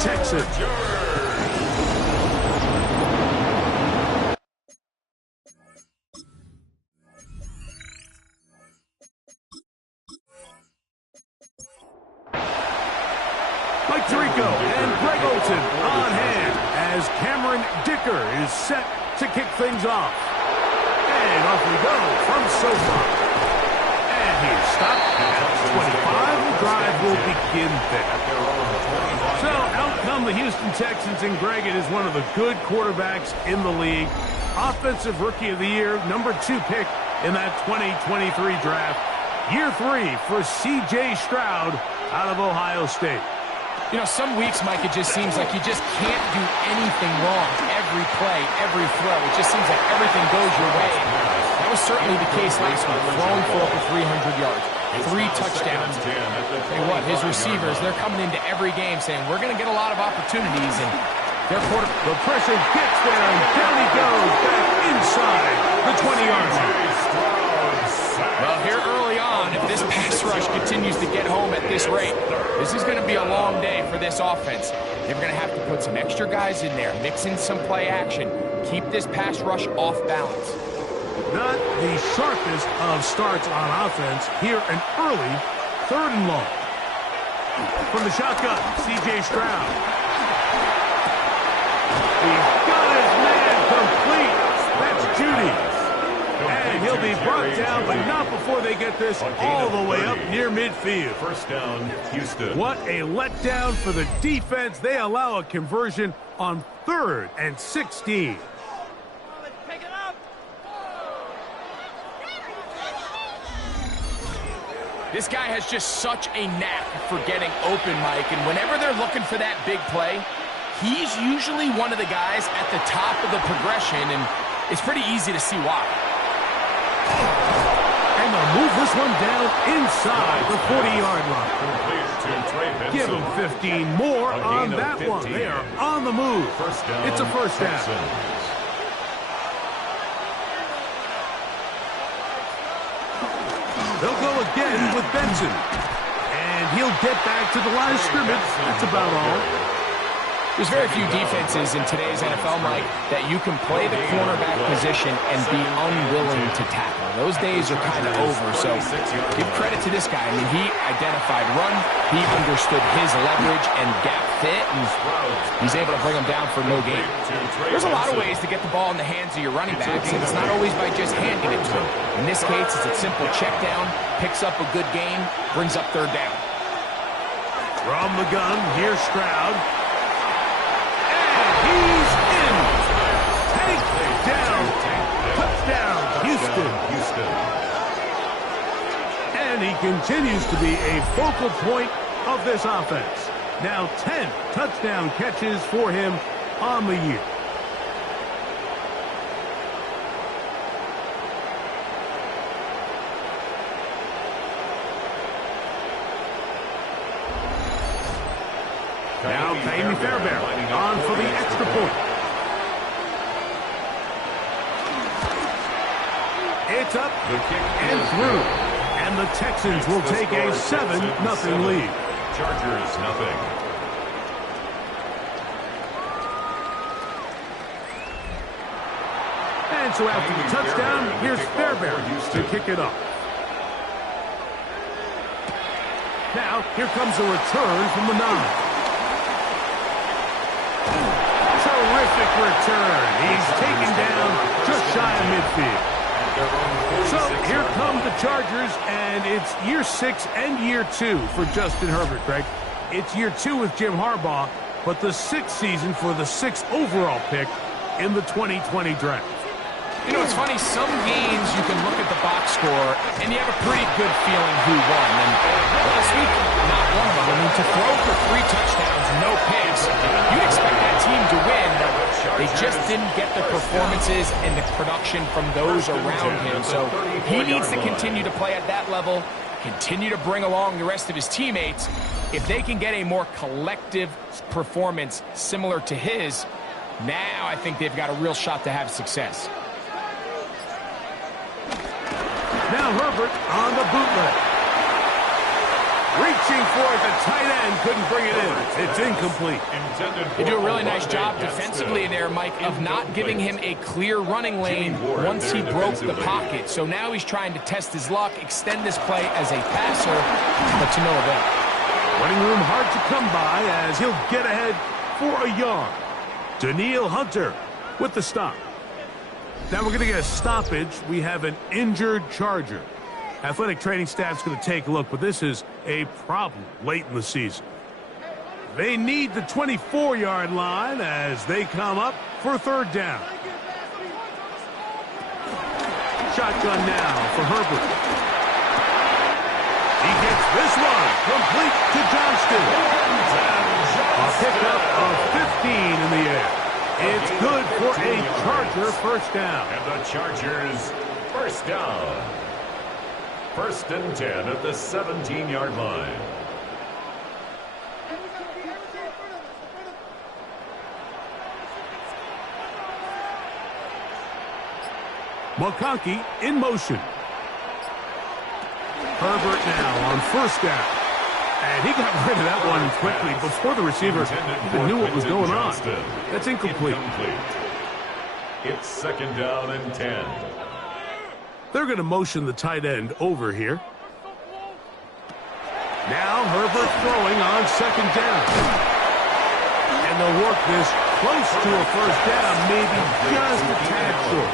Texans. Mike Tirico and Greg Olsen on hand as Cameron Dicker is set to kick things off. And off we go from SoFi. And he's stopped at 25. The drive will begin there. So out come the Houston Texans, and Greg, it is one of the good quarterbacks in the league. Offensive Rookie of the Year, number 2 pick in that 2023 draft. Year 3 for C.J. Stroud out of Ohio State. You know, some weeks, Mike, it just seems like you just can't do anything wrong. Every play, every throw, it just seems like everything goes your way. That was certainly the case last week, throwing for over 300 yards, 3 touchdowns. Hey, what, his receivers, they're coming into every game saying, we're going to get a lot of opportunities, and their quarterback. The pressure gets there, and down he goes, back inside the 20-yard line. Well, here early on, if this pass rush continues to get home at this rate, this is going to be a long day for this offense. They're going to have to put some extra guys in there, mix in some play action, keep this pass rush off balance. Not the sharpest of starts on offense. Here, an early 3rd and long. From the shotgun, C.J. Stroud. He's got his man complete. That's Judy. And he'll be brought down, but not before they get this all the way up near midfield. First down, Houston. What a letdown for the defense. They allow a conversion on 3rd and 16. This guy has just such a knack for getting open, Mike, and whenever they're looking for that big play, he's usually one of the guys at the top of the progression, and it's pretty easy to see why. And they'll move this one down inside the 40-yard line. Give them 15 more on that one. They are on the move. It's a first down. They'll go again with Benson. And he'll get back to the line of scrimmage. That's about all. There's very few defenses in today's NFL, Mike, that you can play the cornerback position and be unwilling to tackle. Those days are kind of over, so give credit to this guy. I mean, he identified run, he understood his leverage and gap fit, and he's able to bring them down for no gain. There's a lot of ways to get the ball in the hands of your running backs, and it's not always by just handing it to them. In this case, it's a simple check down, picks up a good gain, brings up 3rd down. From the gun, here's Stroud. He's in. Take down. Touchdown, Houston. And he continues to be a focal point of this offense. Now 10 touchdown catches for him on the year. Now Payne Fairbairn on for the extra point. It's up and through. And the Texans will take a 7-0 lead. Chargers, nothing. And so after the touchdown, here's Fairbairn to kick it off. Now, here comes a return from the 9. Terrific return. He's taken down just shy of midfield. So here come the Chargers, and it's year 6 and year 2 for Justin Herbert, Greg. It's year 2 with Jim Harbaugh, but the 6th season for the 6th overall pick in the 2020 draft. You know, it's funny, some games you can look at the box score and you have a pretty good feeling who won. And last week, not one of them. I mean, to throw for 3 touchdowns, no picks, you'd expect that team to win. They just didn't get the performances and the production from those around him. So he needs to continue to play at that level, continue to bring along the rest of his teammates. If they can get a more collective performance similar to his, now I think they've got a real shot to have success. Now Herbert on the bootleg. Reaching for it, the tight end couldn't bring it in. It's incomplete. They do a really nice job defensively in there, Mike, of not giving him a clear running lane once he broke the pocket. So now he's trying to test his luck, extend this play as a passer, but to no avail. Running room hard to come by as he'll get ahead for a yard. Daniil Hunter with the stop. Now we're going to get a stoppage. We have an injured Charger. Athletic training staff's going to take a look, but this is a problem late in the season. They need the 24-yard line as they come up for third down. Shotgun now for Herbert. He gets this one complete to Johnston. A pickup of 15 in the air. It's good for a Charger first down. And the Chargers first down. First and 10 at the 17-yard line. McConkey in motion. Herbert now on first down. And he got rid of that one quickly before the receiver even knew what was going on. That's incomplete. It's second down and 10. They're going to motion the tight end over here. Now Herbert throwing on second down. And they'll work this close to a first down, maybe just a tad short.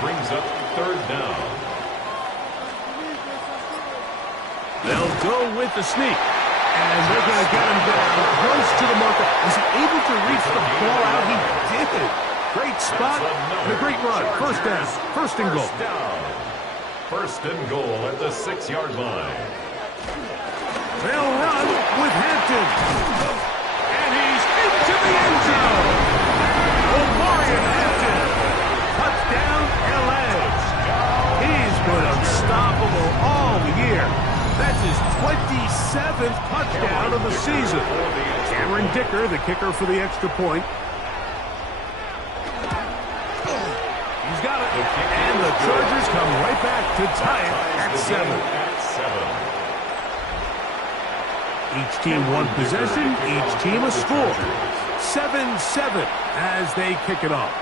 Brings up third down. They'll go with the sneak. And they're going to get him down close to the marker. Was he able to reach the ball out? He did. Great spot and a great run. First down. First and goal. First and goal at the 6-yard line. They'll run with Hampton. And he's into the end zone. Omarion Hampton. Touchdown, LA. He's been unstoppable all year. That's his 27th touchdown of the season. Cameron Dicker, the kicker for the extra point. He's got it. And the Chargers come right back to tie it at 7. Each team one possession, each team a score. 7-7 as they kick it off.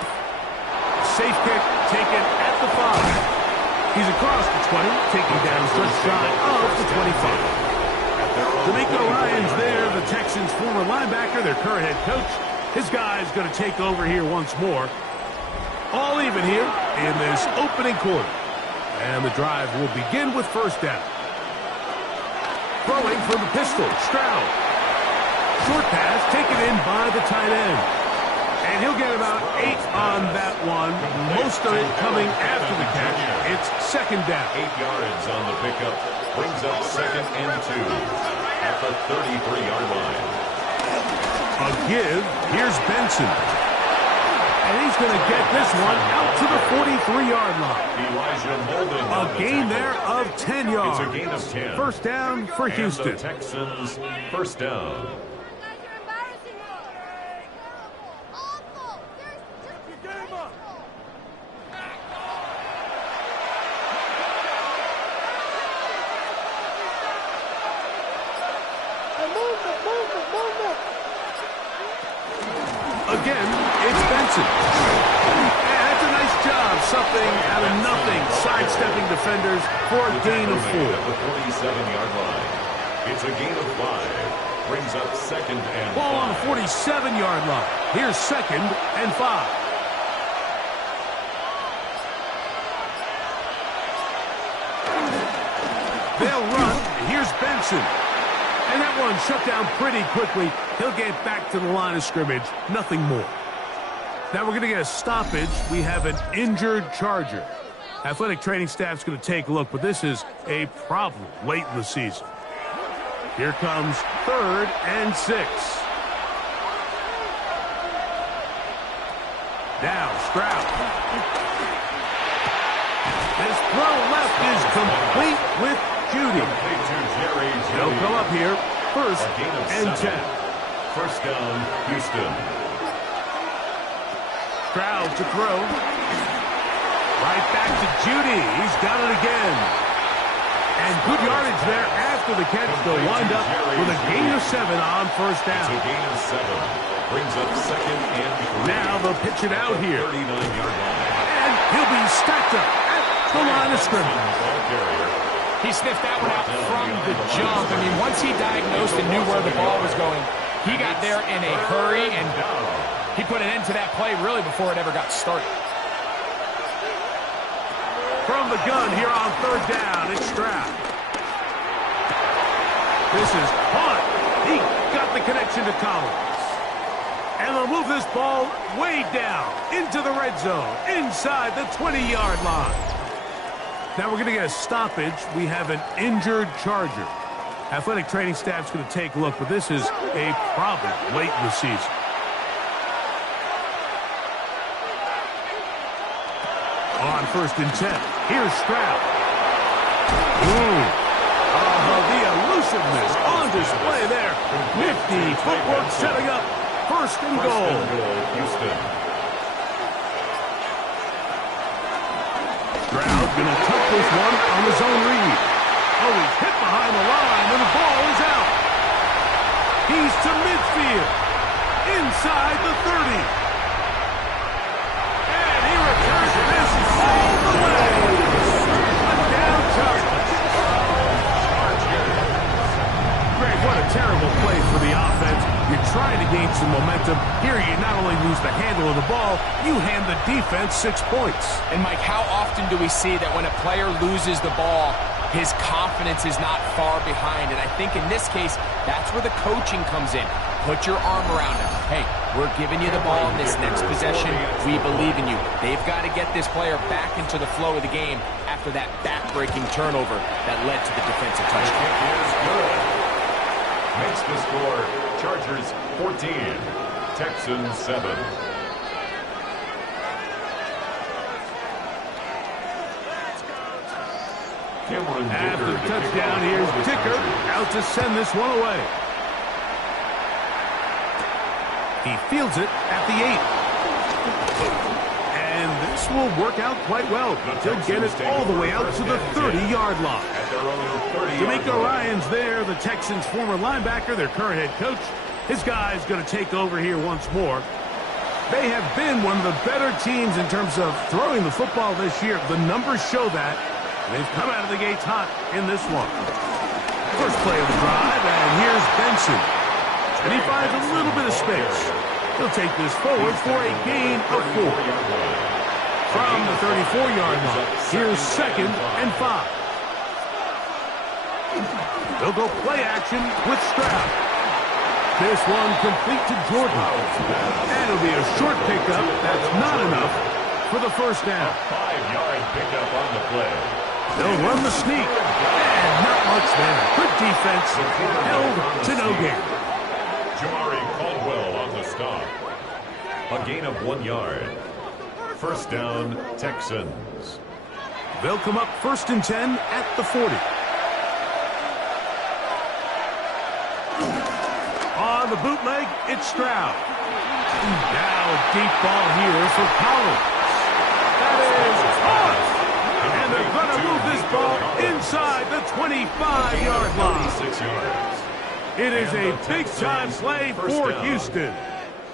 Safe kick taken at the 5. He's across the 20, taking down just shy of the 25. D'Amico Ryans there, the Texans' former linebacker, their current head coach. His guy's going to take over here once more. All even here in this opening quarter. And the drive will begin with first down. Throwing from the pistol, Stroud. Short pass taken in by the tight end. And he'll get about 8 on that one. Most of it coming after the catch. It's second down. 8 yards on the pickup. Brings up second and 2 at the 33-yard line. A give. Here's Benson. And he's going to get this one out to the 43-yard line. Elijah Molden. A gain there of 10 yards. It's a gain of 10. First down for Houston. And the Texans first down. Again, it's Benson. And that's a nice job. Something out of nothing. Sidestepping defenders for a gain of 4. At the 47-yard line. It's a gain of 5. Brings up second and 5. Ball on the 47-yard line. Here's second and 5. They'll run. Here's Benson. And that one shut down pretty quickly. He'll get back to the line of scrimmage. Nothing more. Now we're going to get a stoppage. We have an injured Charger. Athletic training staff's going to take a look, but this is a problem late in the season. Here comes third and 6. Now Stroud. This throw left is complete with Judy. They'll come up here first and 10. First down, Houston. Stroud to throw. Right back to Judy. He's got it again. And good yardage there after the catch. They'll wind up with a gain of 7 on first down. It's a gain of 7. Brings up second and 3. Now they'll pitch it out here. 39-yard line. And he'll be stacked up at the line of scrimmage. He sniffed that one out from the jump. I mean, once he diagnosed and knew where the ball was going, he got there in a hurry, and he put an end to that play really before it ever got started. From the gun here on third down, it's Stroud. This is Hunt. He got the connection to Collins. And they'll move this ball way down into the red zone, inside the 20-yard line. Now we're going to get a stoppage. We have an injured Charger. Athletic training staff's going to take a look, but this is a problem late in the season. On first and 10, here's Stroud. The elusiveness on display there. Nifty footwork setting up first and goal. Houston. Stroud gonna tuck this one on his own read. Oh, he's hit behind the line, and the ball is out. He's to midfield, inside the 30. And he returns this all the way. A down Chargers. Greg, what a terrible play for the offense. You're trying to gain some momentum. Here you not only lose the handle of the ball, you hand the defense 6 points. And, Mike, how often do we see that when a player loses the ball, his confidence is not far behind? And I think in this case, that's where the coaching comes in. Put your arm around him. Hey, we're giving you the ball in this next possession. We believe in you. They've got to get this player back into the flow of the game after that back-breaking turnover that led to the defensive touchdown. Makes the score Chargers 14, Texans 7. After the touchdown, here's Dicker out to send this one away. He fields it at the 8. And this will work out quite well. He'll get it all the way out to the 30-yard line. D'Amico Ryans there, the Texans' former linebacker, their current head coach. His guy's going to take over here once more. They have been one of the better teams in terms of throwing the football this year. The numbers show that. They've come out of the gates hot in this one. First play of the drive, and here's Benson. And he finds a little bit of space. He'll take this forward for a gain of 4. From the 34-yard line, here's second and 5. They'll go play action with Stroud. This one complete to Jordan. And it'll be a short pickup. That's not enough for the first down. 5-yard pickup on the play. They'll run the sneak. And not much there. Good defense. Held to no gain. Jamari Caldwell on the stop. A gain of 1 yard. First down, Texans. They'll come up first and 10 at the 40. On the bootleg, it's Stroud. Now a deep ball here for Collins. That is caught. And they're going to move this ball inside the 25-yard line. 36 yards. It is a big-time play for Houston.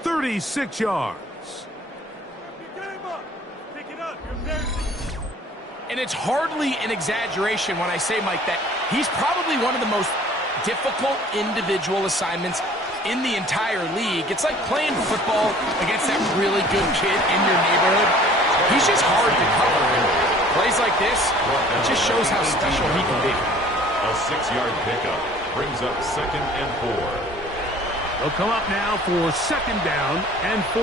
36 yards. And it's hardly an exaggeration when I say, Mike, that he's probably one of the most difficult individual assignments in the entire league. It's like playing football against that really good kid in your neighborhood. He's just hard to cover. And plays like this, it just shows how special he can be. A 6-yard pickup brings up second and 4. They'll come up now for second down and 4.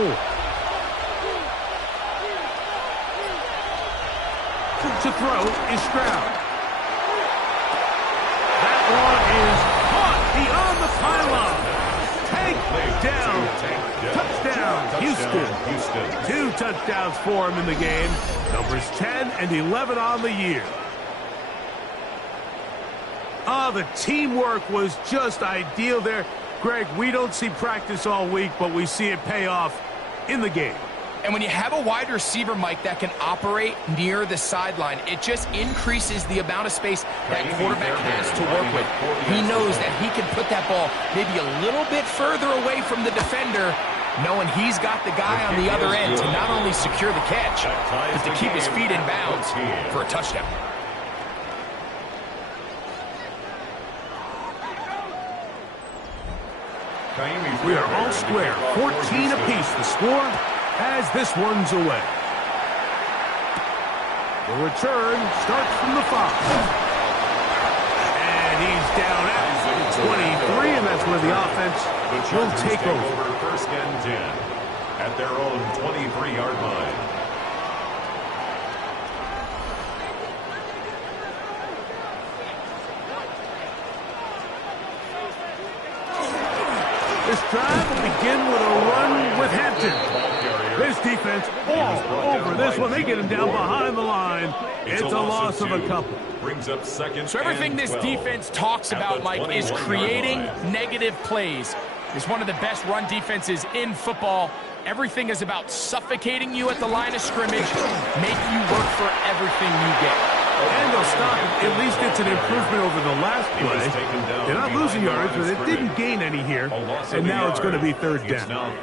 To throw is Stroud. That one is caught beyond the pylon. Take down. Touchdown, Houston. 2 touchdowns for him in the game. Numbers 10 and 11 on the year. The teamwork was just ideal there. Greg, we don't see practice all week, but we see it pay off in the game. And when you have a wide receiver, Mike, that can operate near the sideline, it just increases the amount of space that quarterback has to work with. He knows that he can put that ball maybe a little bit further away from the defender, knowing he's got the guy on the other end to not only secure the catch, but to keep his feet in bounds for a touchdown. We are all square. 14 apiece the score as this one's away. The return starts from the 5. And he's down at 23, and that's where the offense will take over. First and 10 at their own 23-yard line. This drive will begin with a run with Hampton. This defense all over this one. They get him down behind the line. It's a loss of a couple. Brings up second. So everything this defense talks about, Mike, is creating negative plays. It's one of the best run defenses in football. Everything is about suffocating you at the line of scrimmage, make you work for everything you get. And they'll stop it. At least it's an improvement over the last play. They're not losing yards, but it didn't gain any here. And now it's going to be third down.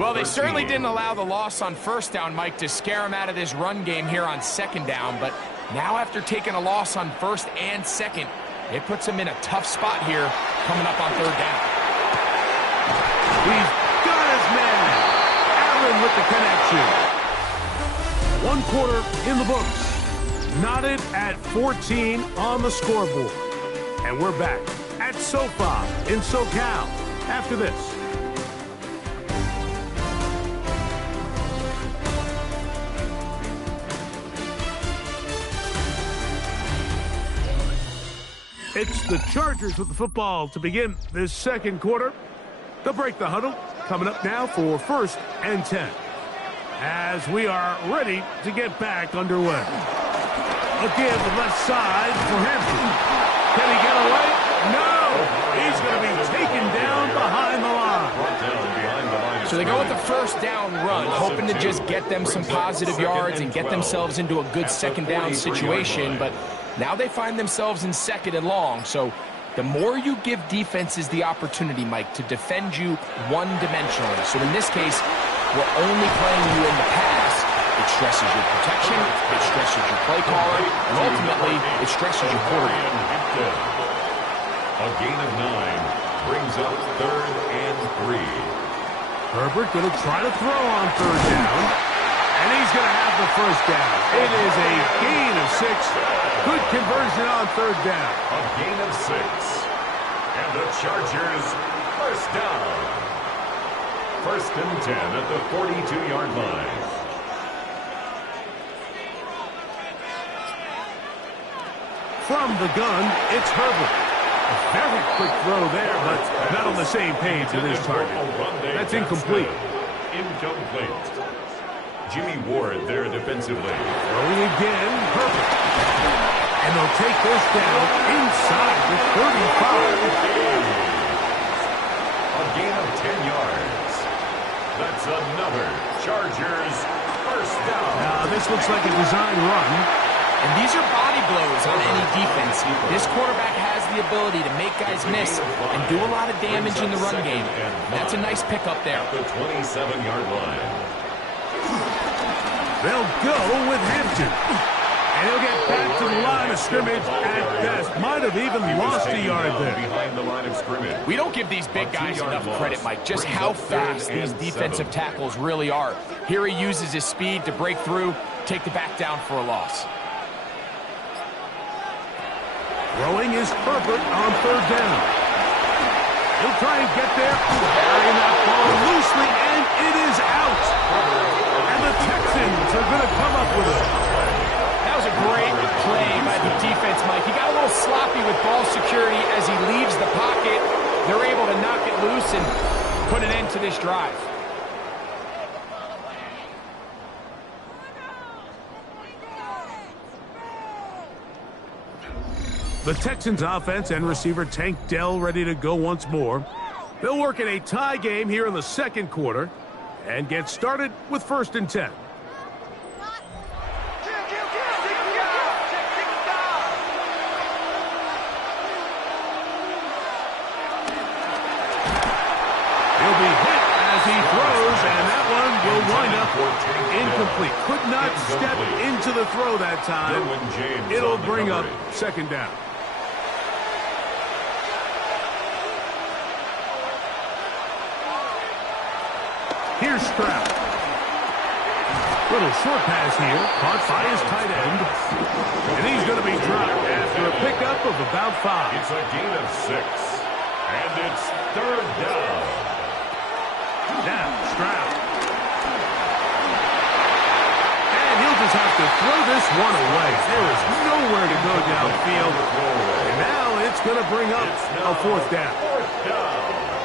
Well, they certainly didn't allow the loss on first down, Mike, to scare him out of this run game here on second down. But now after taking a loss on first and second, it puts him in a tough spot here coming up on third down. He's got his man. Allen with the connection. 1 quarter in the books. Knotted at 14 on the scoreboard. And we're back at SoFi in SoCal after this. It's the Chargers with the football to begin this second quarter. They'll break the huddle. Coming up now for first and 10. As we are ready to get back underway. Again, the left side for Hampton. Can he get away? No! He's going to be taken down behind the line. So they go with the first down run, hoping to just get them some positive yards and get themselves into a good second down situation. But now they find themselves in second and long. So the more you give defenses the opportunity, Mike, to defend you one-dimensionally. So in this case, we're only playing you in the pass. It stresses your protection, it stresses your play caller, and ultimately, it stresses your quarterback. A gain of 9 brings up third and 3. Herbert going to try to throw on third down, and he's going to have the first down. It is a gain of 6. Good conversion on third down. A gain of 6. And the Chargers first down. First and 10 at the 42-yard line. From the gun, it's Herbert. A very quick throw there, but not on the same page with his target. That's incomplete. Incomplete. Jimmy Ward there defensively. Throwing again, Herbert. And they'll take this down inside the 35. A gain of 10 yards. That's another Chargers first down. Now, this looks like a design run. And these are body blows on any defense. This quarterback has the ability to make guys miss and do a lot of damage in the run game. That's a nice pickup there. The 27-yard line. They'll go with Hampton. And he'll get back to the line of scrimmage at best. Might have even lost a yard there. Behind the line of scrimmage. We don't give these big guys enough credit, Mike, just how fast these defensive tackles really are. Here he uses his speed to break through, take the back down for a loss. Throwing is Herbert on third down. He'll try and get there, carrying that ball loosely, and it is out. And the Texans are going to come up with it. That was a great play by the defense, Mike. He got a little sloppy with ball security as he leaves the pocket. They're able to knock it loose and put an end to this drive. The Texans offense and receiver Tank Dell ready to go once more. They'll work in a tie game here in the second quarter. And get started with 1st and 10. He'll be hit as he throws, and that one will wind up incomplete. Could not step into the throw that time. It'll bring up 2nd down. Here's Stroud. Little short pass here, caught by his tight end. And he's going to be dropped after a pickup of about 5. It's a gain of 6. And it's 3rd down. Now, Stroud. And he'll just have to throw this one away. There is nowhere to go downfield. And now it's going to bring up a 4th down.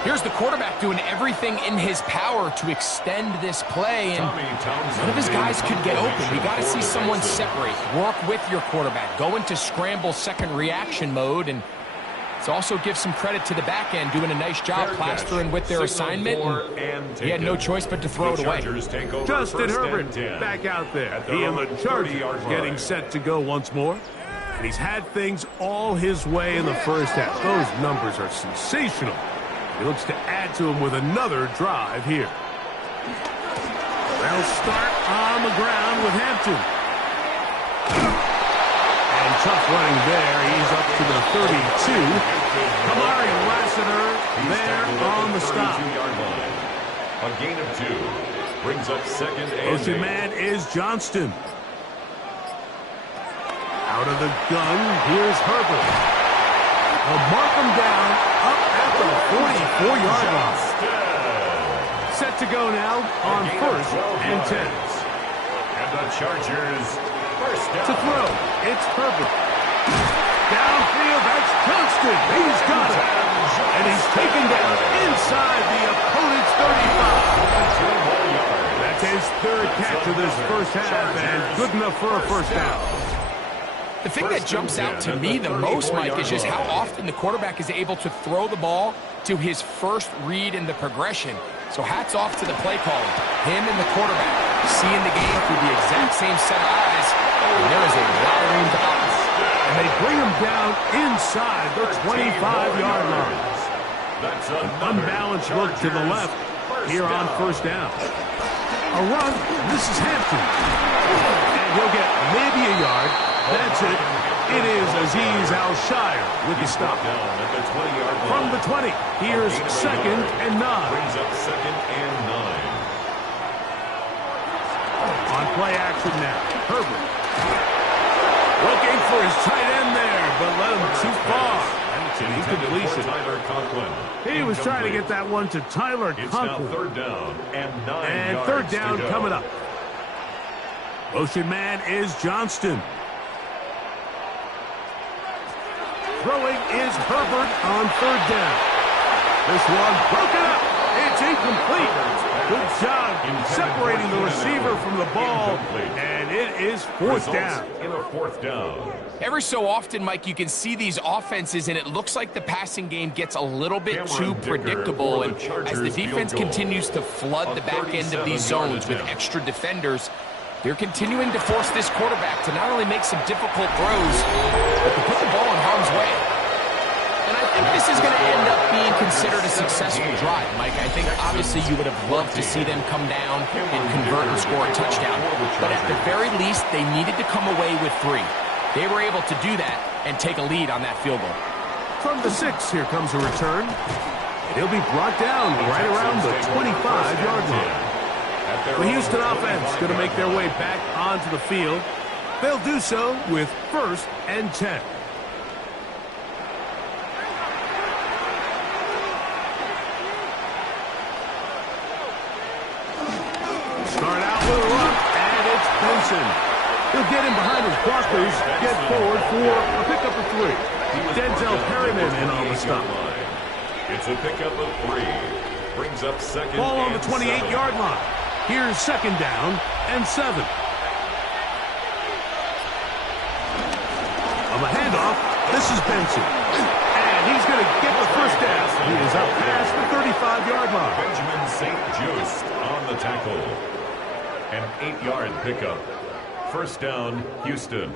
Here's the quarterback doing everything in his power to extend this play, and none of his guys could get open. You got to see someone separate, work with your quarterback, go into scramble second reaction mode, and it's also give some credit to the back end doing a nice job plastering with their assignment. And he had no choice but to throw it away. Justin Herbert back out there. He and the Chargers getting set to go once more. And he's had things all his way in the first half. Those numbers are sensational. He looks to add to him with another drive here. They'll start on the ground with Hampton. And tough running there. He's up to the 32. Kamari Lassiter there on the stop. A gain of 2. Brings up 2nd and 8. Motion man is Johnston. Out of the gun, here's Herbert. They'll mark him down up at the 44-yard line. Set to go now on 1st and 10. And the Chargers first down. To throw, it's Herbert. Downfield, that's Johnston. He's got it. And he's taken down inside the opponent's 35. That's his 3rd catch of this first half, and good enough for a 1st down. The thing that jumps out to me the most, Mike, is just how often the quarterback is able to throw the ball to his first read in the progression. So hats off to the play calling. Him and the quarterback seeing the game through the exact same set of eyes. And there is a lot of room to opt. And they bring him down inside the 25-yard line. Unbalanced look to the left here on 1st down. A run, this is Hampton. And he'll get maybe a yard. That's it. It is Azeez Al-Shire with the stop. From the 20, here's 2nd and 9. Brings up 2nd and 9. On play action now, Herbert. Looking for his tight end there, but let him too far. And it's an incompletion. He was trying to get that one to Tyler Conklin. It's now 3rd down and 9 and yards 3rd down to go. coming up. Motion man is Johnston. Throwing is Herbert on 3rd down. This one broken up. It's incomplete. Good job separating the receiver from the ball, and it is 4th down. In a 4th down. Every so often, Mike, you can see these offenses, and it looks like the passing game gets a little bit too predictable. And as the defense continues to flood the back end of these zones with extra defenders, they're continuing to force this quarterback to not only make some difficult throws, but to put the ball in harm's way. And I think this is going to end up being considered a successful drive, Mike. I think obviously you would have loved to see them come down and convert and score a touchdown. But at the very least, they needed to come away with 3. They were able to do that and take a lead on that field goal. From the 6, here comes a return. And he'll be brought down right around the 25-yard line. The Houston offense going to make their way back onto the field. They'll do so with 1st and 10. Start out with a run, and it's Benson. He'll get in behind his blockers, get forward for a pickup of 3. Denzel Perryman in on the stop. It's a pickup of 3. Brings up 2nd Ball on the and 28-yard line. Here's 2nd down and 7. On the handoff, this is Benson. And he's going to get the 1st down. He is up past the 35-yard line. Benjamin St. Just on the tackle. An 8-yard pickup. First down, Houston.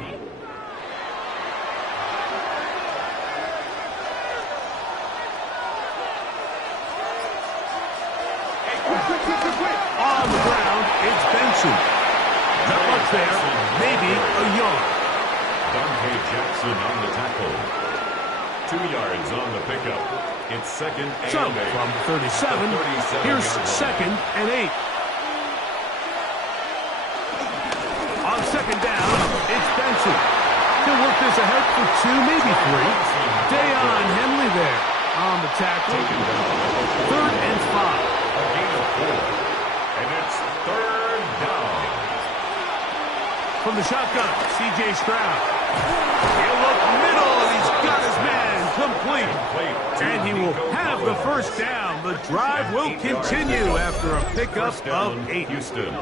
On the ground, it's Benson. Not much there, maybe a yard. Dante Jackson on the tackle. 2 yards on the pickup. It's second and So 8. from 37, here's second and 8. On second down, it's Benson. He'll work this ahead for 2, maybe 3. Dayon Henley there on the tackle. Third and 5. A gain of 4. And it's third down. From the shotgun, C.J. Stroud. He'll look middle, and he's got his man complete. And he will have the first down. The drive will continue after a pickup of 8. Houston.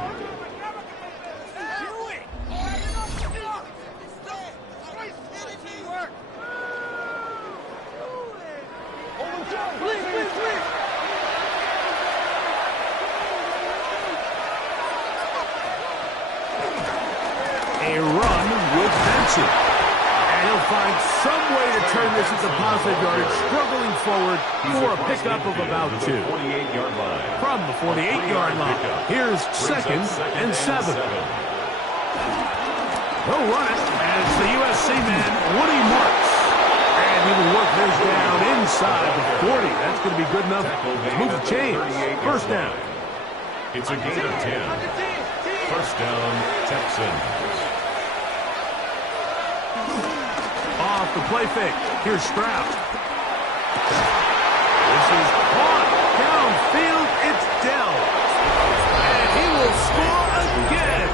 A run with Benson. And he'll find some way to turn this into positive yardage, struggling forward for a pickup of about 2. 48-yard line. From the 48-yard line, here's second and 7. He'll run it, and it's the USC man, Woody Marks. And he will work this down inside the 40. That's going to be good enough to move the chains. First down. It's a gain of 10. First down, Texans. Off the play fake. Here's Stroud. This is caught. Downfield, it's Dell. And he will score again.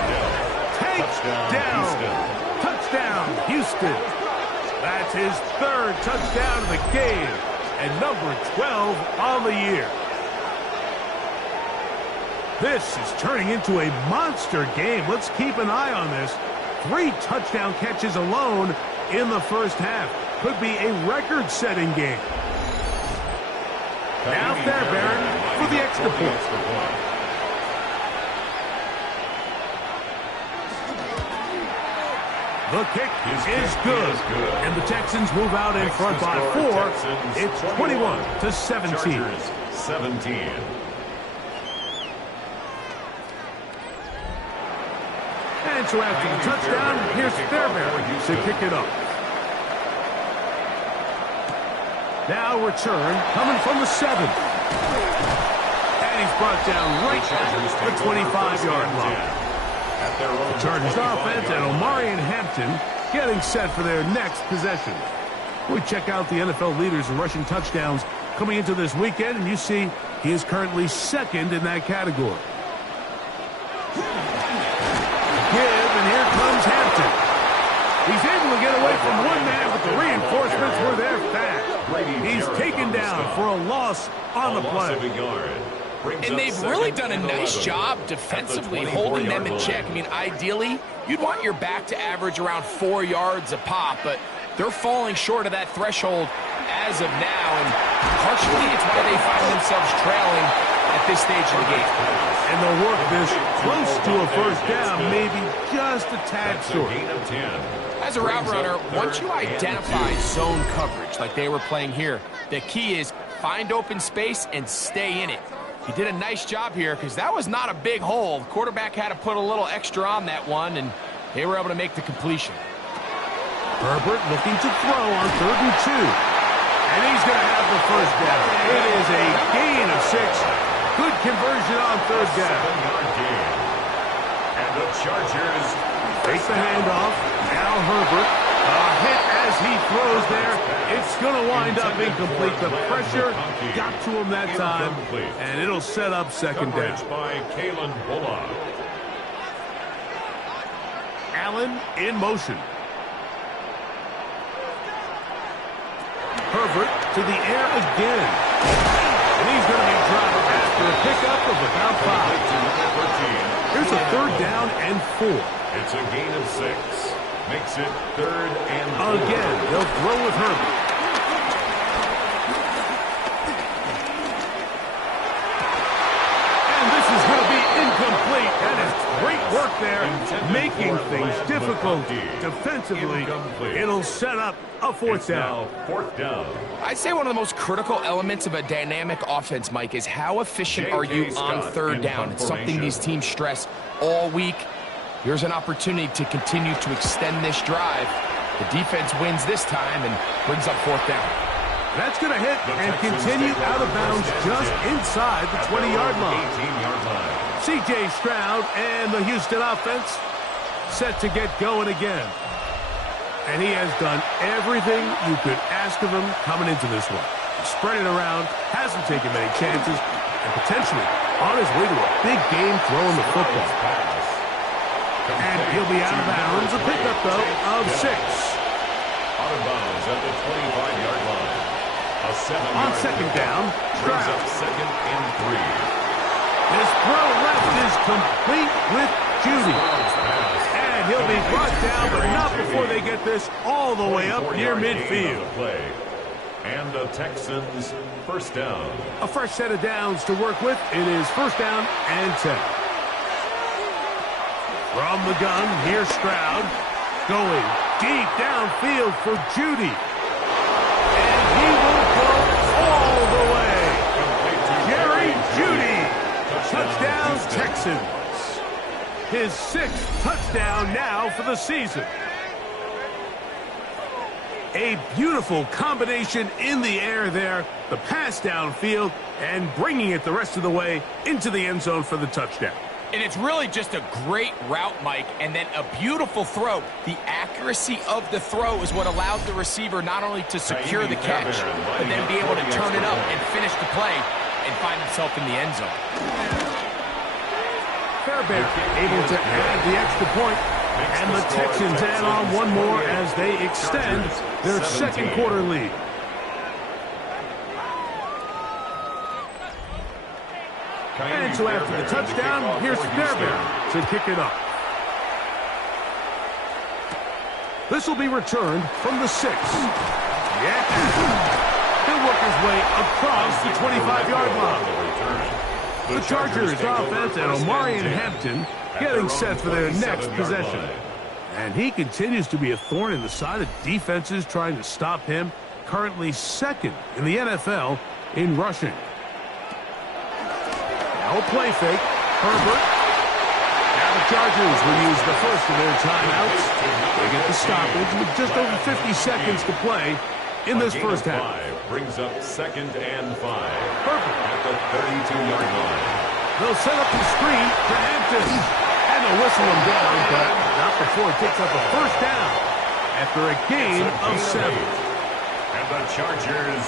Touchdown, Houston. That's his third touchdown of the game. And number 12 on the year. This is turning into a monster game. Let's keep an eye on this. 3 touchdown catches alone in the first half. Could be a record-setting game. Now Fairbairn for the extra point. The kick is good. And the Texans move out in front by 4. It's 21-17. 17. And so after the touchdown, here's Fairbairn to kick it up. Now return coming from the 7. And he's brought down right at the 25-yard line. The Chargers offense and Omarion Hampton getting set for their next possession. We check out the NFL leaders in rushing touchdowns coming into this weekend, and you see he is currently second in that category. And here comes Hampton. He's able to get away from one man, but the reinforcements were there fast. He's taken down for a loss on the play. And they've really done a nice job defensively holding them in check. I mean, ideally, you'd want your back to average around 4 yards a pop, but they're falling short of that threshold as of now, and partially it's why they find themselves trailing at this stage of the game. And they'll work this close to a first down, maybe just a tad short. As a route runner, once you identify zone coverage like they were playing here, the key is find open space and stay in it. He did a nice job here because that was not a big hole. The quarterback had to put a little extra on that one, and they were able to make the completion. Herbert looking to throw on 3rd and 2. And he's going to have the first down. It is a gain of 6. Good conversion on 3rd down. And the Chargers take the handoff. Now Herbert. A hit as he throws there. It's going to wind up incomplete. The pressure got to him that time, and it'll set up second down. By Kalen Bullock. Allen in motion. Herbert to the air again. And he's going to be dropped after a pickup of about 5. Here's a 3rd down and 4. It's a gain of 6. Makes it 3rd and 4. Again, they'll throw with Herbert. And this is going to be work there, making things difficult defensively. It'll set up a fourth down. I'd say one of the most critical elements of a dynamic offense, Mike, is how efficient are you on third down. It's something these teams stress all week. Here's an opportunity to continue to extend this drive. The defense wins this time and brings up fourth down. That's going to hit and continue out of bounds just inside the 20-yard line. C.J. Stroud and the Houston offense set to get going again. And he has done everything you could ask of him coming into this one. Spread it around, hasn't taken many chances, and potentially on his way to a big game throwing the football. And he'll be out of bounds. A pickup, though, of 6. Out of bounds at the 25-yard line. On second down, Stroud. Second and 3. His throw left is complete with Judy. And he'll be brought down, but not before they get this all the way up near midfield. And the Texans first down. A fresh set of downs to work with. It is first down and 10. From the gun, here's Stroud. Going deep downfield for Judy. And he will go all the way. Jerry Judy. Touchdown, Texans. His 6th touchdown now for the season. A beautiful combination in the air there. The pass downfield and bringing it the rest of the way into the end zone for the touchdown. And it's really just a great route, Mike, and then a beautiful throw. The accuracy of the throw is what allowed the receiver not only to secure the catch, but then be able to turn it up and finish the play and find himself in the end zone. Fairbairn able to add the extra point, and the Texans add on one more as they extend their second quarter lead. And so after the touchdown, here's Fairbairn to kick it off. This will be returned from the 6. Yeah. He'll work his way across the 25-yard line. The Chargers offense and Omarion Hampton getting set for their next possession. And he continues to be a thorn in the side of defenses trying to stop him. Currently 2nd in the NFL in rushing. Now a play fake. Herbert. Now the Chargers will use the first of their timeouts. They get the stoppage with just over 50 seconds to play in this first half. Brings up second and 5. Herbert at the 32-yard line. They'll set up the screen for Hampton. And they'll whistle him down, but not before it picks up a first down after a gain of 7. And the Chargers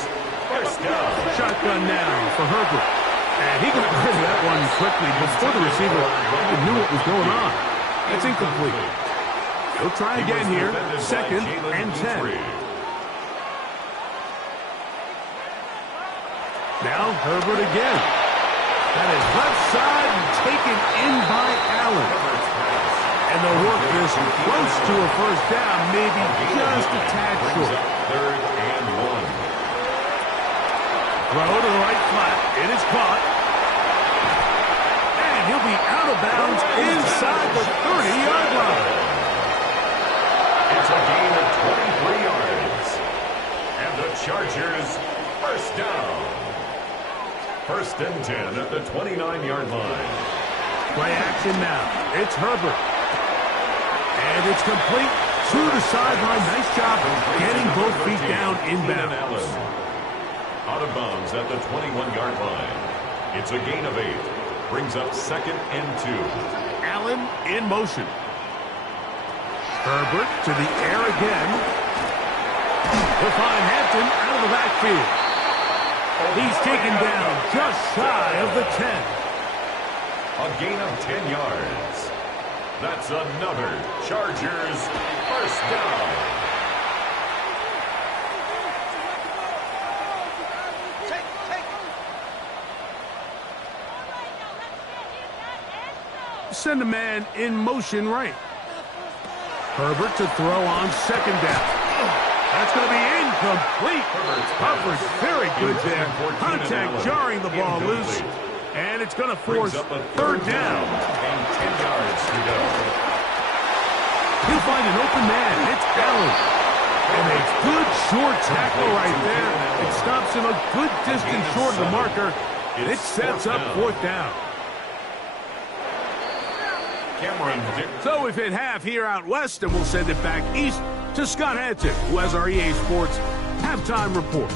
first down. Shotgun now for Herbert. And he got rid of that one quickly before the receiver even knew what was going on. It's incomplete. He'll try again here. Second and 10. Now Herbert again. That is left side and taken in by Allen. And they'll work this close to a first down, maybe just a tad short. Third and 1. Throw to the right flat. It is caught. And he'll be out of bounds inside the 30-yard line. It's a gain of 23 yards. And the Chargers first down. First and 10 at the 29-yard line. Play action now. It's Herbert. And it's complete to the sideline. Nice job getting both feet down inbounds. Out of bounds at the 21-yard line. It's a gain of 8. Brings up second and 2. Allen in motion. Herbert to the air again. He'll find Hampton out of the backfield. He's taken down just shy of the 10. A gain of 10 yards. That's another Chargers first down. Send a man in motion right. Herbert to throw on second down. That's going to be incomplete. Coverage very good there. Contact jarring the ball loose. And and it's going to force third down. And 10 yards to go. He'll find an open man. It's Allen. And a good short tackle right there. It stops him a good distance short of the marker. It sets up fourth down. So we've hit half here out west, and we'll send it back east to Scott Hansen, who has our EA Sports halftime report.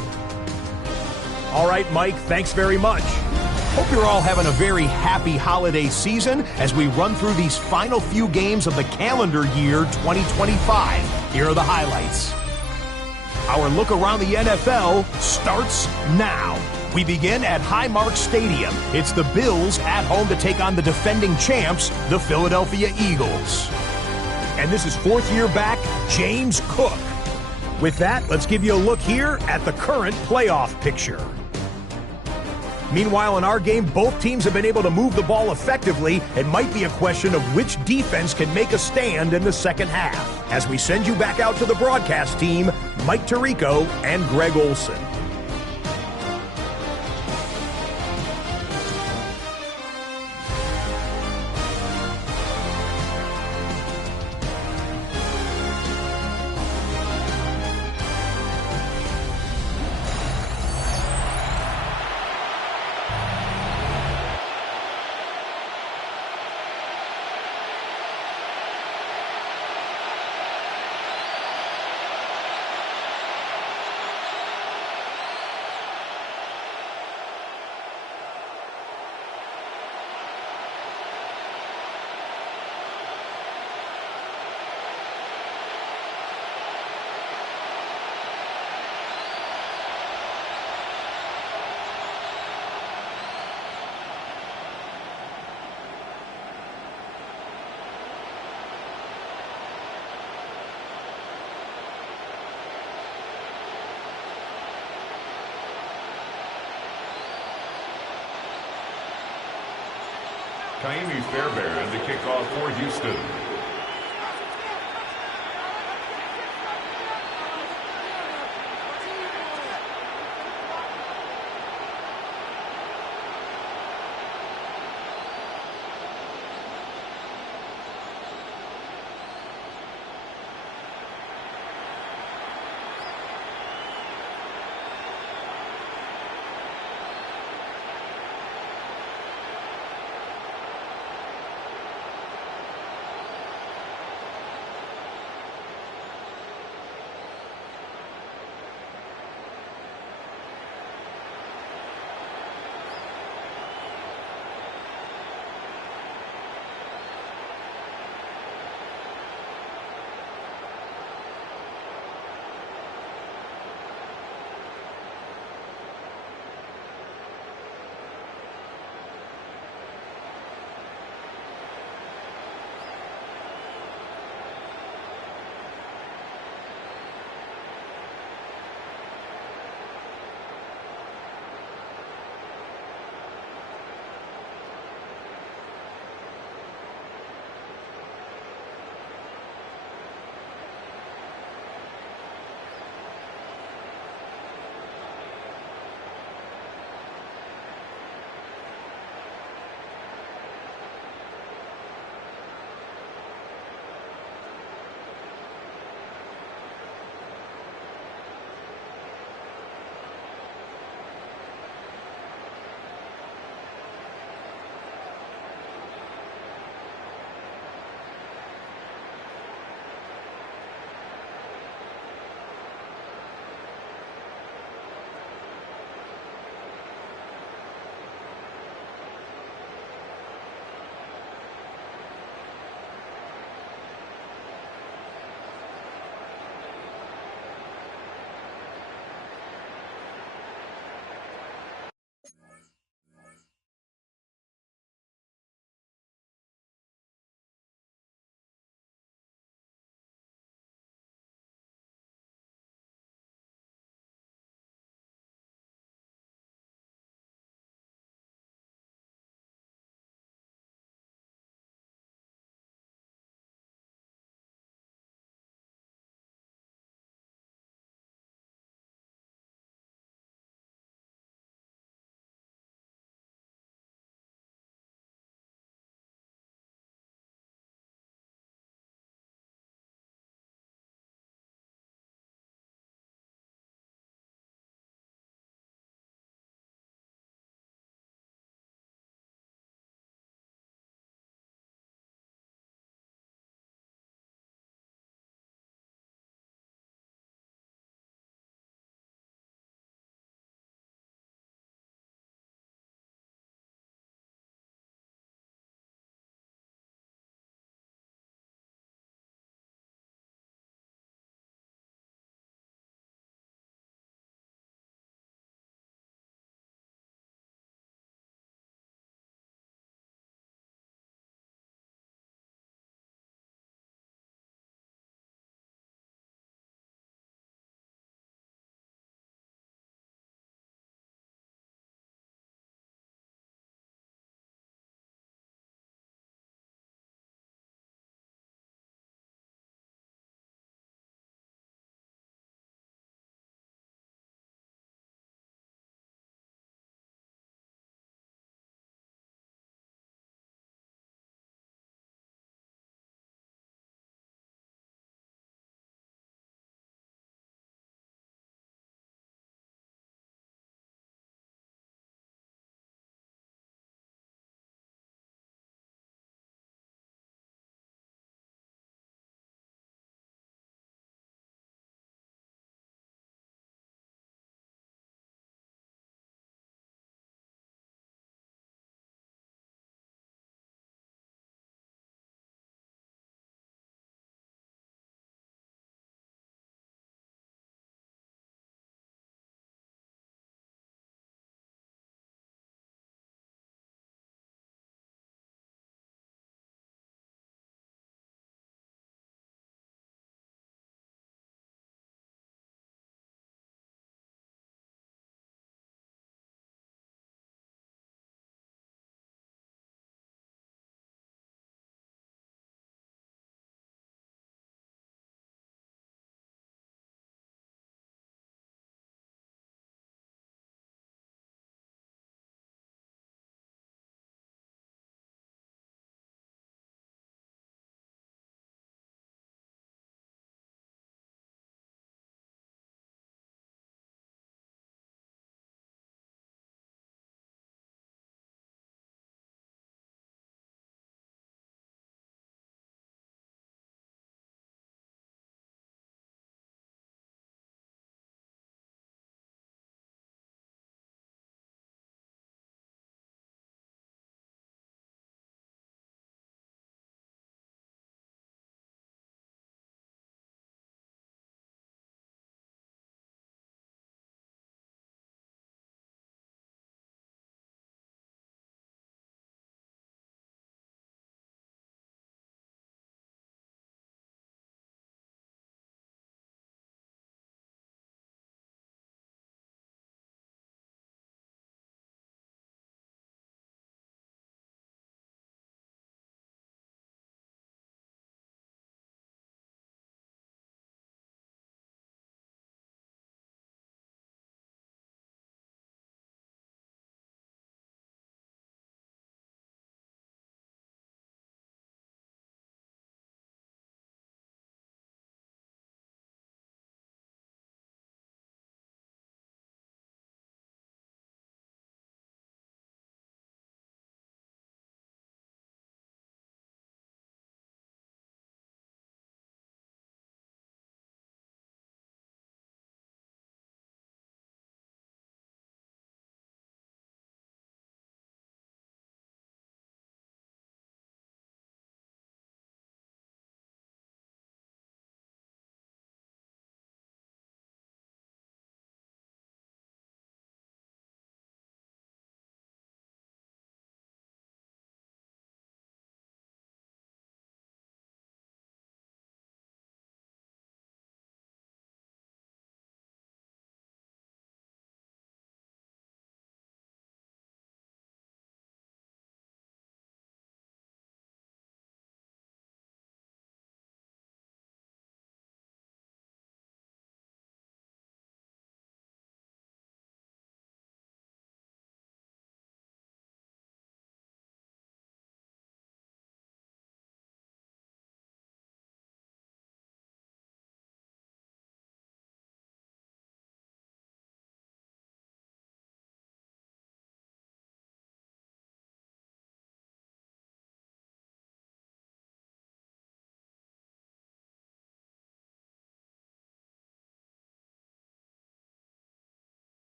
All right, Mike, thanks very much. Hope you're all having a very happy holiday season as we run through these final few games of the calendar year 2025. Here are the highlights. Our look around the NFL starts now. We begin at Highmark Stadium. It's the Bills at home to take on the defending champs, the Philadelphia Eagles. And this is fourth year back, James Cook. With that, let's give you a look here at the current playoff picture. Meanwhile, in our game, both teams have been able to move the ball effectively. It might be a question of which defense can make a stand in the second half. As we send you back out to the broadcast team, Mike Tirico and Greg Olson. Kaimi Fairbairn to kick off for Houston.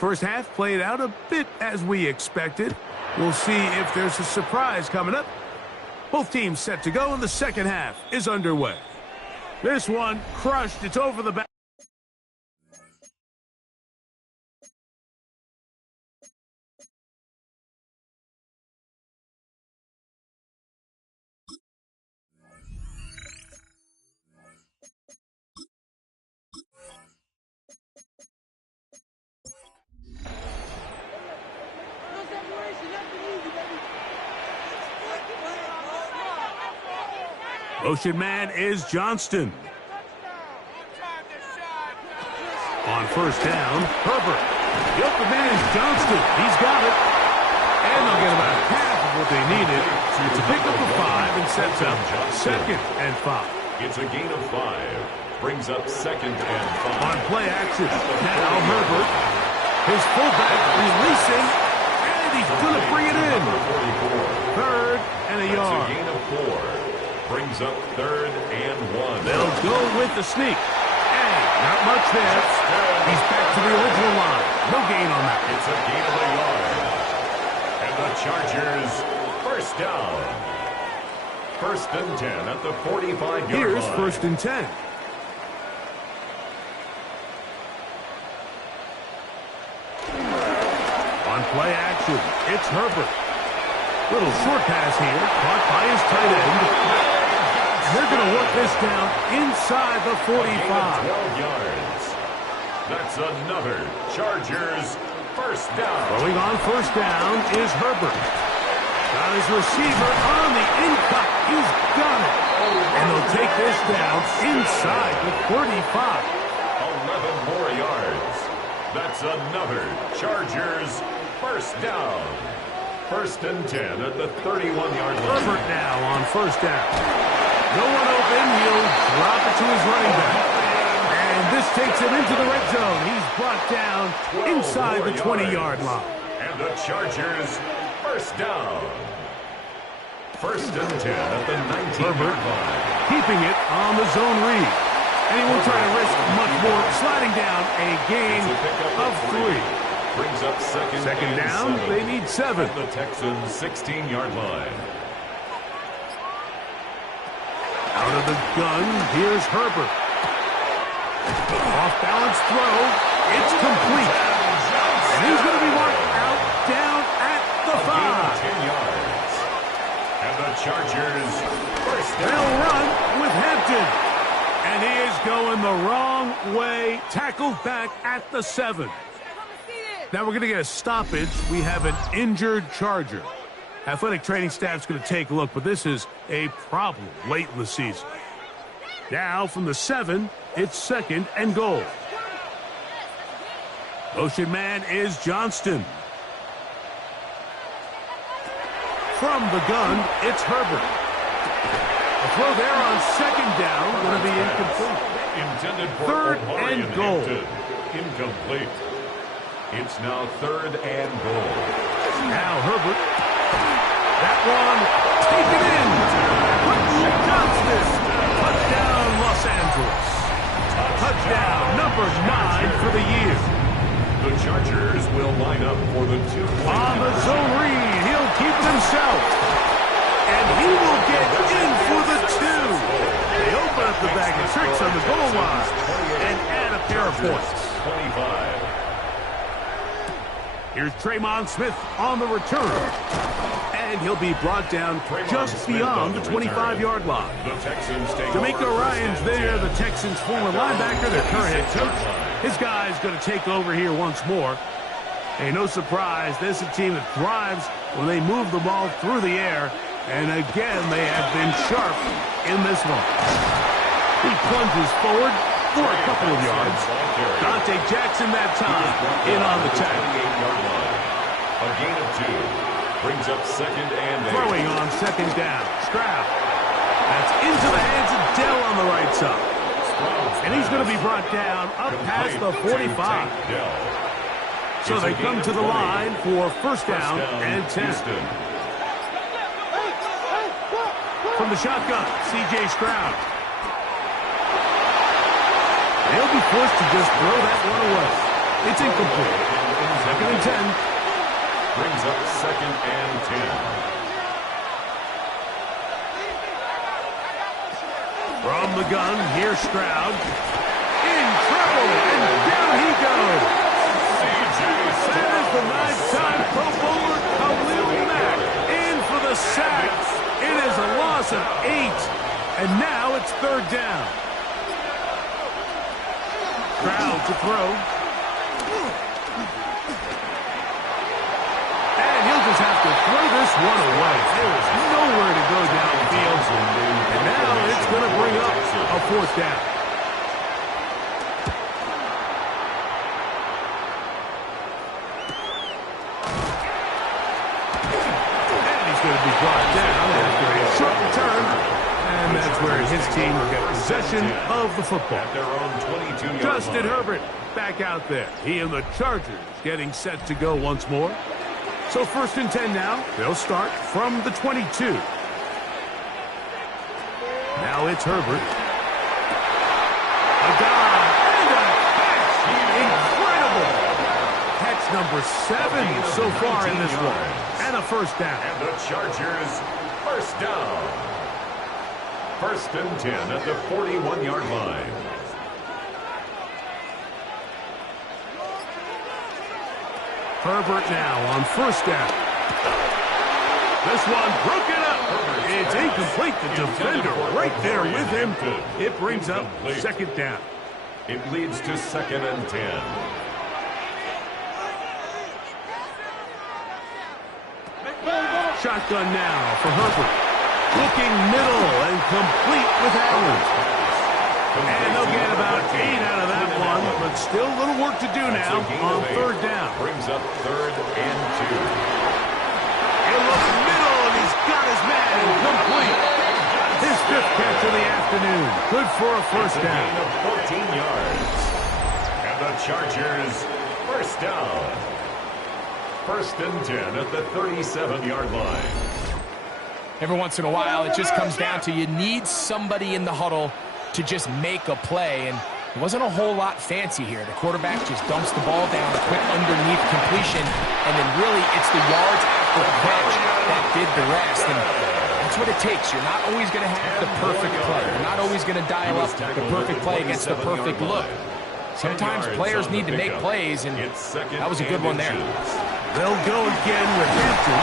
First half played out a bit as we expected. We'll see if there's a surprise coming up. Both teams set to go, and the second half is underway. This one crushed. It's over the back. Motion man is Johnston. On first down, Herbert. The open man is Johnston. He's got it. And they'll get about half of what they needed to pick up the 5 and sets up 2nd and 5. It's a gain of 5. Brings up 2nd and 5. On play action, now Herbert. His fullback releasing, and he's going to bring it in. 3rd and a yard. It's a gain of 4. Brings up 3rd and 1. They'll go with the sneak. Hey, not much there. He's back to the original line. No gain on that. It's a gain of a yard. And the Chargers, first down. 1st and 10 at the 45-yard line. Here's 1st and 10. On play action, it's Herbert. Little short pass here, caught by his tight end. They're going to work this down inside the 45. 12 yards. That's another Chargers first down. Throwing on first down is Herbert. Got his receiver on the in-cut. He's got it. And they'll take this down inside the 35. 11 more yards. That's another Chargers first down. 1st and 10 at the 31-yard line. Herbert now on first down. No one open. He'll drop it to his running back. And this takes him into the red zone. He's brought down inside the 20-yard line. And the Chargers first down. 1st and 10 at the 19-yard line. Keeping it on the zone read. And he won't try to risk much more. Sliding down a gain of 3. Brings up second down. 7. They need 7. At the Texans' 16-yard line. Out of the gun, here's Herbert. Off-balance throw. It's complete. And he's going to be marked out down at the 5. 10 yards. And the Chargers first down. They'll run with Hampton. And he is going the wrong way. Tackled back at the 7. Now we're going to get a stoppage. We have an injured Charger. Athletic training staff's going to take a look, but this is a problem late in the season. Now from the 7, it's 2nd and goal. Motion man is Johnston. From the gun, it's Herbert. A throw there on 2nd down, going to be incomplete. Intended for 3rd O'Brien and goal. Incomplete. It's now 3rd and goal. Now Herbert. That one taken in. Johnston. Touchdown, Los Angeles. Touchdown number 9 for the year. The Chargers will line up for the 2-point. On the zone read, he'll keep it himself. And he will get in for the 2. They open up the bag of tricks on the goal line and add a pair of points. 25. Here's Tremon Smith on the return. And he'll be brought down just beyond the 25-yard line. The Texans take D'Amico over Ryan's there, the Texans' former linebacker, their current head coach. His guy's going to take over here once more. Hey, no surprise, this is a team that thrives when they move the ball through the air. And again, they have been sharp in this one. He plunges forward for a couple of yards. Dante Jackson that time in on the tackle. A gain of 2. Brings up 2nd and 8. Throwing on 2nd down. Stroud. That's into the hands of Dell on the right side. And he's going to be brought down up past the 45. So they come to the line for first down and 10. From the shotgun, C.J. Stroud. They'll be forced to just throw that one away. It's incomplete. Second and 10. Brings up second and 10. From the gun, here's Stroud. In trouble, and down he goes. That is the 9-time Pro Bowler Khalil Mack in for the sack. It is a loss of 8, and now it's third down. Stroud to throw. And he'll just have to throw this one away. There is nowhere to go downfield. And now it's going to bring up a fourth down. And he's going to be brought down after a short return. And that's where his team will get possession of the football. At their own 22-yard Justin line. Herbert back out there. He and the Chargers getting set to go once more. So first and 10 now. They'll start from the 22. Now it's Herbert. A dive and a catch. Incredible. Catch number 7 so far in this one. And a first down. And the Chargers, first down. First and 10 at the 41-yard line. Herbert now on first down. This one broken up. It's incomplete. The defender right there with him. It brings up second down. It leads to second and 10. Shotgun now for Herbert. Looking middle and complete with Allen. And they'll get about 8 out of that one, but still a little work to do now on third down. Brings up third and 2. He'll look middle, and he's got his man complete. His 5th catch of the afternoon. Good for a first It's a down. gain of 14 yards. And the Chargers, first down. First and 10 at the 37-yard line. Every once in a while, it just comes down to you need somebody in the huddle to just make a play, and it wasn't a whole lot fancy here. The quarterback just dumps the ball down, a quick underneath completion, and then really it's the yards after the catch that did the rest, and that's what it takes. You're not always going to have the perfect play. You're not always going to dial up the perfect play against the perfect look. Sometimes players need to make plays, and that was a good one there. They'll go again with Hampton,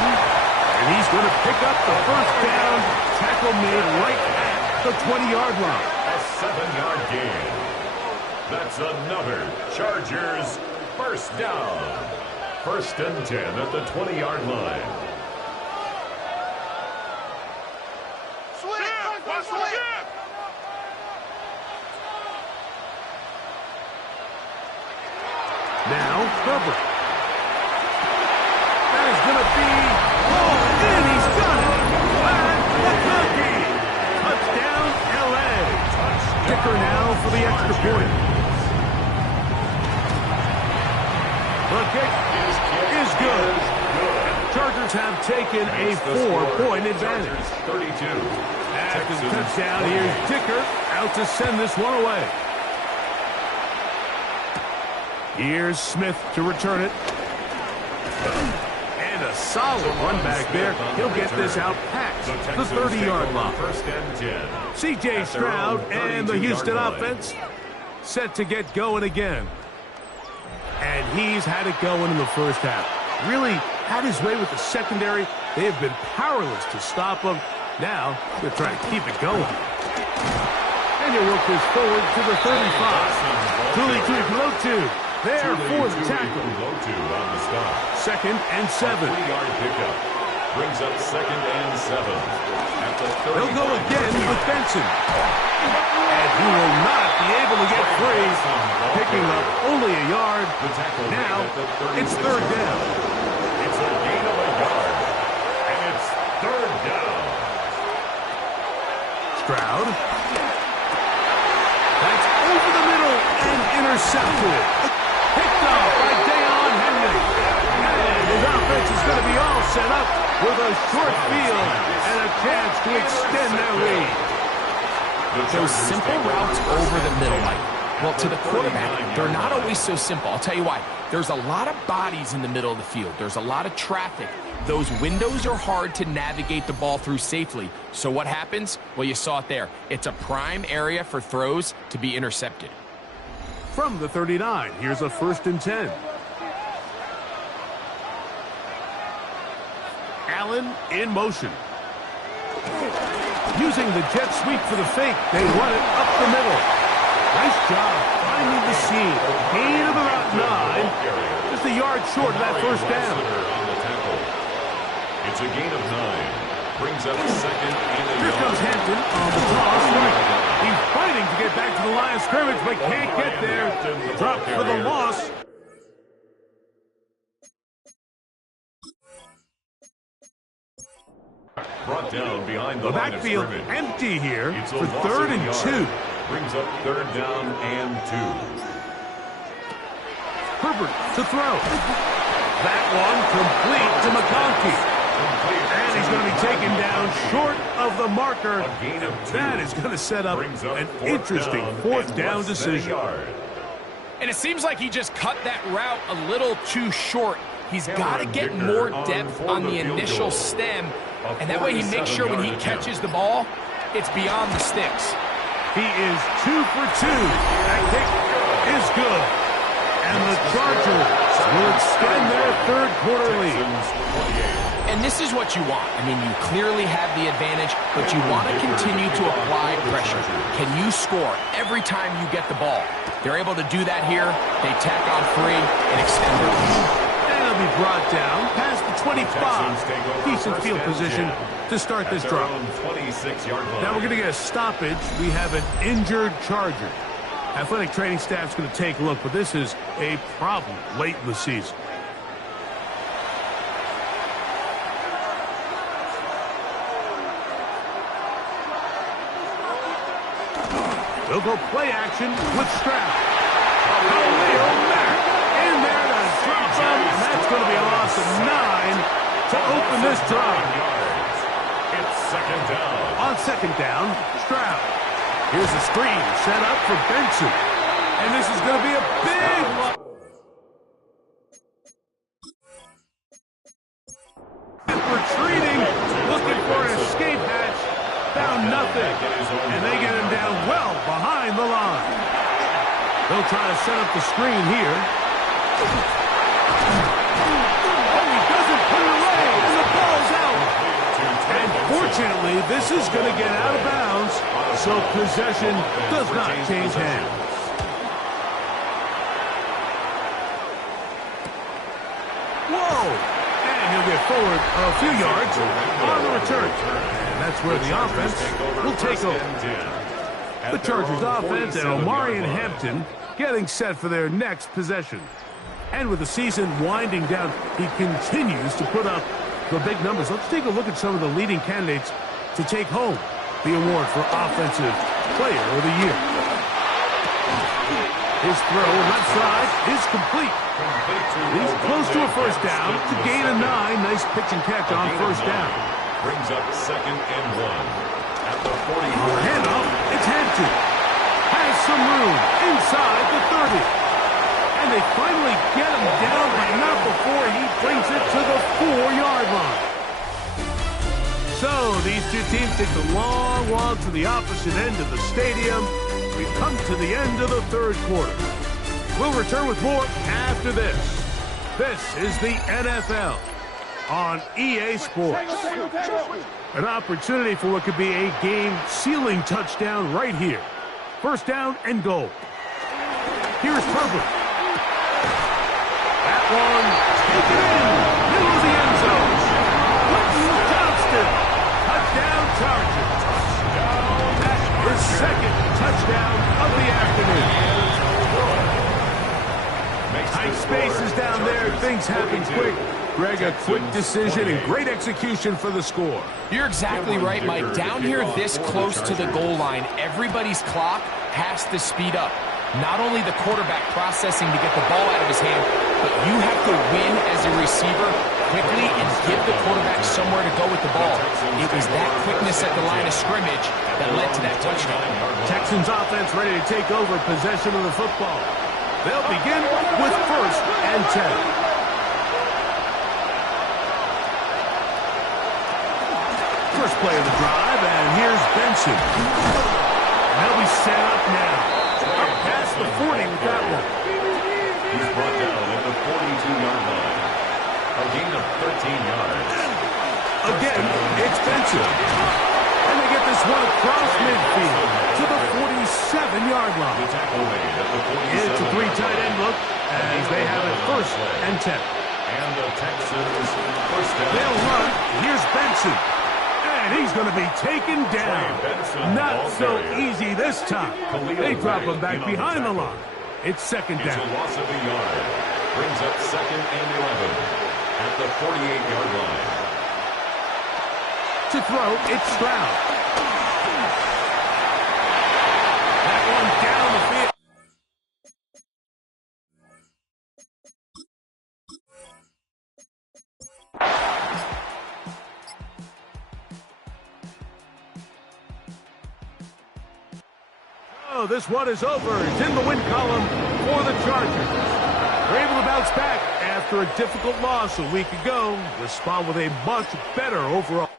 and he's going to pick up the first down. Tackle made right at the 20-yard line. A 7-yard gain. That's another Chargers first down. First and 10 at the 20-yard line. Now, Herbert. That is going to be hauled in. He's got it. And McConkey. Touchdown, L.A. Dicker now for the extra point. The kick is good. Chargers have taken a 4-point advantage. 32. After the touchdown, here's Dicker out to send this one away. Here's Smith to return it. And a solid run back there. He'll get this out past the 30-yard line. First and 10. C.J. Stroud and the Houston offense set to get going again. And he's had it going in the first half. Really had his way with the secondary. They have been powerless to stop him. Now, they're trying to keep it going. And he'll work this forward to the 35. Tuli Tuipulotu there for the tackle. On the stop. Second and 7. 3-yard pickup. Brings up second and 7. At the 30. They'll go again with Benson. And he will not be able to get free. Picking up only a yard. Now, it's third down. It's a gain of a yard. And it's third down. Stroud. That's over the middle and intercepted. Picked off by Deion Henry. And his offense is going to be all set up with a short field and a chance to extend their lead. Those simple routes over the middle, Mike. Well, to the quarterback, they're not always so simple. I'll tell you why. There's a lot of bodies in the middle of the field. There's a lot of traffic. Those windows are hard to navigate the ball through safely. So what happens? Well, you saw it there. It's a prime area for throws to be intercepted. From the 39, here's a 1st and 10. Allen in motion. Using the jet sweep for the fake, they run it up the middle. Nice job finding the seam. Gain of about 9. Just a yard short of that 1st down. It's a gain of 9. Brings up 2nd and a Here comes Hampton on the toss. He's fighting to get back to the line of scrimmage, but can't get there. Dropped for the loss. Brought down behind the line of Backfield scrimmage. empty here It's for a loss 3rd of a and yard. 2. Brings up 3rd down and 2. Herbert to throw. That one complete to McConkey. And he's going to be taken down short of the marker. A gain of 2. That is going to set up Brings up an 4th interesting down 4th and down less than a decision. yard. And it seems like he just cut that route a little too short. He's got to get more depth on the initial stem, and that way he makes sure when he catches the ball, it's beyond the sticks. He is 2 for 2. That kick is good. And the Chargers will extend their 3rd quarter lead. And this is what you want. I mean, you clearly have the advantage, but you want to continue to apply pressure. Can you score every time you get the ball? They're able to do that here. They tack on 3 and extend their lead. And he'll be brought down past the 25. Decent field position to start this drive. Now we're going to get a stoppage. We have an injured Charger. Athletic training staff's going to take a look, but this is a problem late in the season. They'll go play action with Stroud. Khalil Mack in there to drop him, and that's going to be a loss of 9 to open this drive. It's 2nd down. On 2nd down, Stroud. Here's a screen set up for Benson. And this is going to be a big loss. Retreating, looking for an escape hatch. Found nothing. And they get him down well behind the line. They'll try to set up the screen here. Oh, he doesn't put it away, and the ball's out. And fortunately, this is going to get out of bounds, so possession does not change hands. Whoa! And he'll get forward a few yards on the return. And that's where the offense will take over. The Chargers offense and Omari and Hampton getting set for their next possession. And with the season winding down, he continues to put up the big numbers. Let's take a look at some of the leading candidates to take home the award for Offensive Player of the Year. His throw left side is complete. He's close to a 1st down to gain a 9. Nice pitch and catch on 1st down. Brings up 2nd and 1. At the 40. Handoff, it's Hampton. Has some room inside the 30. And they finally get him down, but not before he brings it to the 4-yard line. So these two teams take the long walk to the opposite end of the stadium. We've come to the end of the 3rd quarter. We'll return with more after this. This is the NFL on EA Sports. An opportunity for what could be a game-sealing touchdown right here. 1st down and goal. Here's Herbert. That one taken in, middle of the end zone. Whitney Johnston, touchdown Chargers. That's his 2nd touchdown of the afternoon. Tight spaces down there, things happen quick. Greg, a quick decision and great execution for the score. You're exactly right, Mike. Down here this close to the goal line, everybody's clock has to speed up. Not only the quarterback processing to get the ball out of his hand, but you have to win as a receiver quickly and give the quarterback somewhere to go with the ball. It was that quickness at the line of scrimmage that led to that touchdown. Texans offense ready to take over possession of the football. They'll begin with 1st and 10. First play of the drive, and here's Benson. They'll be set up now. Up past the 40 with that one. He's brought down at the 42-yard line. A gain of 13 yards. Again, it's Benson. And they get this one across midfield to the 47-yard line. It's a 3-tight end look as they have it 1st and 10. And the Texans first down. They'll run. Here's Benson. And he's going to be taken down. Not so easy this time. They drop him back behind the line. It's 2nd down. It's a loss of a yard. Brings up 2nd and 11 at the 48-yard line. To throw, it's Stroud. That one down the field. Oh, this one is over. It's in the win column for the Chargers. They're able to bounce back after a difficult loss a week ago. Respond with a much better overall.